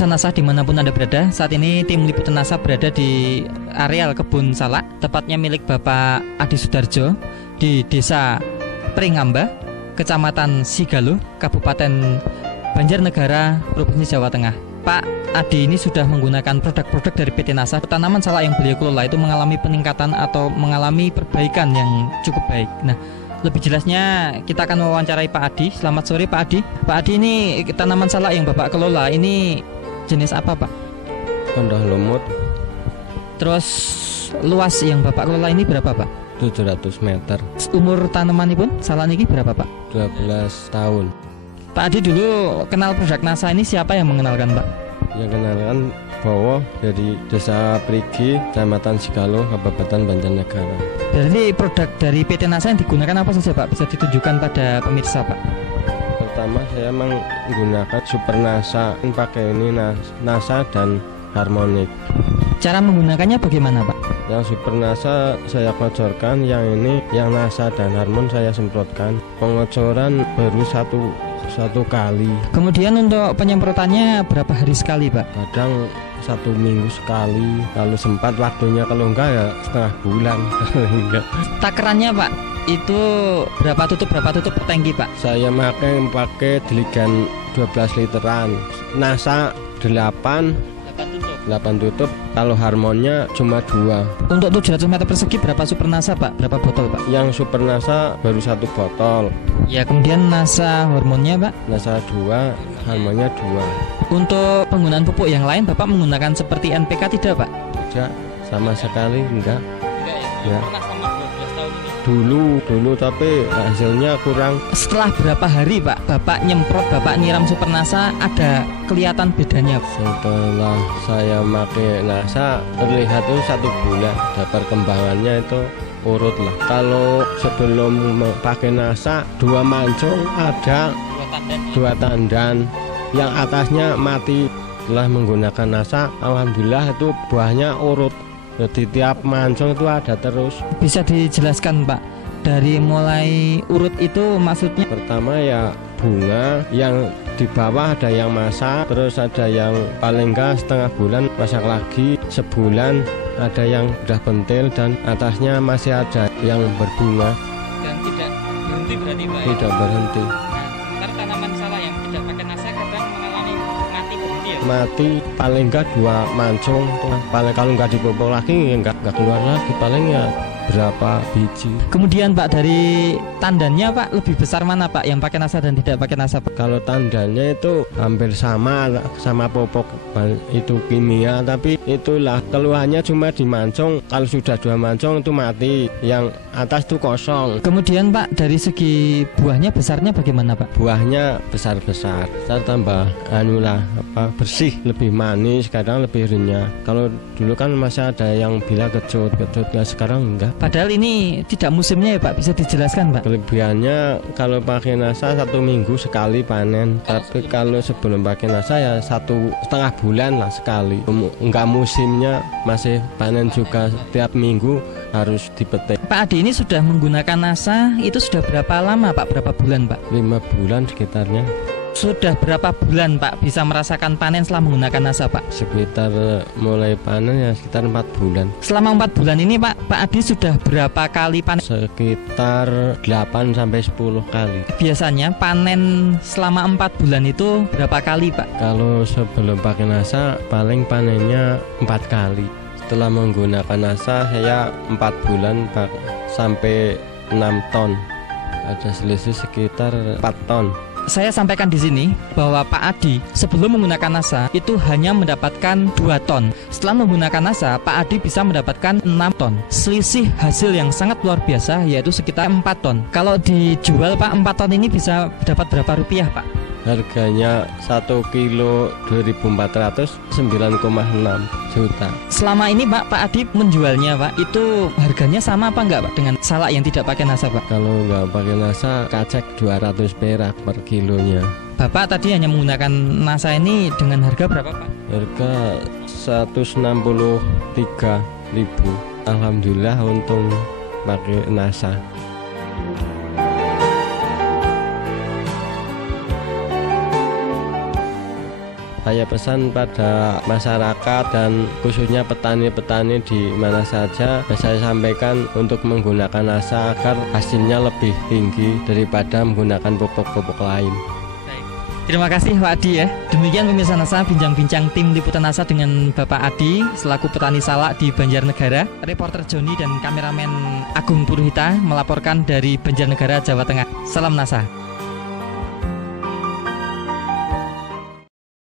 Pemirsa NASA dimanapun Anda berada, saat ini tim liputan NASA berada di areal kebun salak, tepatnya milik Bapak Adi Sudarjo di Desa Pringamba, Kecamatan Sigaluh, Kabupaten Banjarnegara, Provinsi Jawa Tengah. Pak Adi ini sudah menggunakan produk-produk dari PT NASA. Tanaman salak yang beliau kelola itu mengalami peningkatan atau mengalami perbaikan yang cukup baik. Nah, lebih jelasnya kita akan mewawancarai Pak Adi. Selamat sore Pak Adi. Pak Adi, ini tanaman salak yang Bapak kelola ini jenis apa Pak? Kondoh lumut. Terus luas yang Bapak kelola ini berapa Pak? 700 meter. Umur tanaman pun salak ini berapa Pak? 12 tahun. Pak Adi dulu kenal produk NASA ini siapa yang mengenalkan Pak? Yang kenalkan Bowo dari Desa Prigi, Kecamatan Sigaluh, Kabupaten Banjarnegara. Jadi produk dari PT NASA yang digunakan apa saja Pak? Bisa ditunjukkan pada pemirsa Pak? Pertama saya menggunakan Super NASA, pakai ini NASA dan Harmonic. Cara menggunakannya bagaimana Pak? Yang Super NASA saya kocorkan, yang ini yang NASA dan Harmon saya semprotkan. Pengocoran baru satu kali. Kemudian untuk penyemprotannya berapa hari sekali Pak? Kadang 1 minggu sekali, kalau sempat waktunya, kalau enggak ya setengah bulan. Enggak. Takarannya Pak, itu berapa tutup per tangki Pak? Saya pakai diligan 12 literan. NASA 8 tutup. Kalau Harmonnya cuma 2. Untuk 700 meter persegi berapa Super NASA Pak? Berapa botol Pak? Yang Super NASA baru 1 botol. Ya, kemudian NASA hormonnya Pak? NASA 2, Harmonnya 2. Untuk penggunaan pupuk yang lain Bapak menggunakan seperti NPK tidak Pak? Tidak, sama sekali enggak. Ya. Pernah selama 12 tahun ini? Dulu tapi hasilnya kurang. Setelah berapa hari Pak Bapak nyemprot, Bapak nyiram Super NASA, ada kelihatan bedanya? Setelah saya pakai NASA terlihat itu 1 bulan, ada perkembangannya itu urut lah. Kalau sebelum pakai NASA 2 mancung ada 2 tandan, yang atasnya mati. Setelah menggunakan NASA, alhamdulillah itu buahnya urut. Jadi tiap mancung itu ada terus. Bisa dijelaskan Pak, dari mulai urut itu maksudnya? Pertama ya bunga, yang di bawah ada yang masak, terus ada yang paling enggak setengah bulan masak lagi, sebulan ada yang udah pentil, dan atasnya masih ada yang berbunga. Dan tidak berhenti berarti Pak? Tidak berhenti. Nah, sementara tanaman salak yang tidak pakai NASA kadang mengalami mati berhenti ya? Mati paling enggak 2 mancung, paling kalau enggak dipupuk lagi enggak keluar lagi, paling ya berapa biji. Kemudian Pak, dari tandannya Pak lebih besar mana Pak, yang pakai NASA dan tidak pakai NASA Pak? Kalau tandannya itu hampir sama pupuk itu kimia, tapi itulah keluhannya cuma di mancung. Kalau sudah 2 mancung itu mati, yang atas itu kosong. Kemudian Pak, dari segi buahnya besarnya bagaimana Pak? Buahnya besar-besar, tambah bersih, lebih manis, kadang lebih renyah. Kalau dulu kan masih ada yang bilang kecut, ya sekarang enggak. Padahal ini tidak musimnya ya Pak, bisa dijelaskan Pak? Kelebihannya kalau pakai NASA 1 minggu sekali panen, tapi kalau sebelum pakai NASA ya 1,5 bulan lah sekali. Enggak musimnya, masih panen juga tiap minggu harus dipetik. Pak Adi ini sudah menggunakan NASA itu sudah berapa lama Pak? Berapa bulan Pak? 5 bulan sekitarnya. Sudah berapa bulan Pak bisa merasakan panen setelah menggunakan NASA Pak? Sekitar mulai panen ya sekitar 4 bulan. Selama 4 bulan ini Pak Adi sudah berapa kali panen? Sekitar 8-10 kali. Biasanya panen selama 4 bulan itu berapa kali Pak? Kalau sebelum pakai NASA paling panennya 4 kali. Setelah menggunakan NASA saya 4 bulan sampai 6 ton. Ada selisih sekitar 4 ton. Saya sampaikan di sini bahwa Pak Adi sebelum menggunakan NASA itu hanya mendapatkan 2 ton. Setelah menggunakan NASA, Pak Adi bisa mendapatkan 6 ton. Selisih hasil yang sangat luar biasa, yaitu sekitar 4 ton. Kalau dijual Pak, 4 ton ini bisa dapat berapa rupiah Pak? Harganya 1 kilo 2.400, 9,6 juta. Selama ini Pak Adi menjualnya Pak, itu harganya sama apa enggak Pak dengan salak yang tidak pakai NASA Pak? Kalau nggak pakai NASA kacek 200 perak per kilonya. Bapak tadi hanya menggunakan NASA ini dengan harga berapa Pak? Harga 163.000. Alhamdulillah untung pakai NASA. Saya pesan pada masyarakat dan khususnya petani-petani di mana saja, saya sampaikan untuk menggunakan NASA agar hasilnya lebih tinggi daripada menggunakan pupuk-pupuk lain. Terima kasih Pak Adi ya. Demikian pemirsa NASA, bincang-bincang tim liputan NASA dengan Bapak Adi selaku petani salak di Banjarnegara. Reporter Joni dan kameramen Agung Puruhita melaporkan dari Banjarnegara, Jawa Tengah. Salam NASA.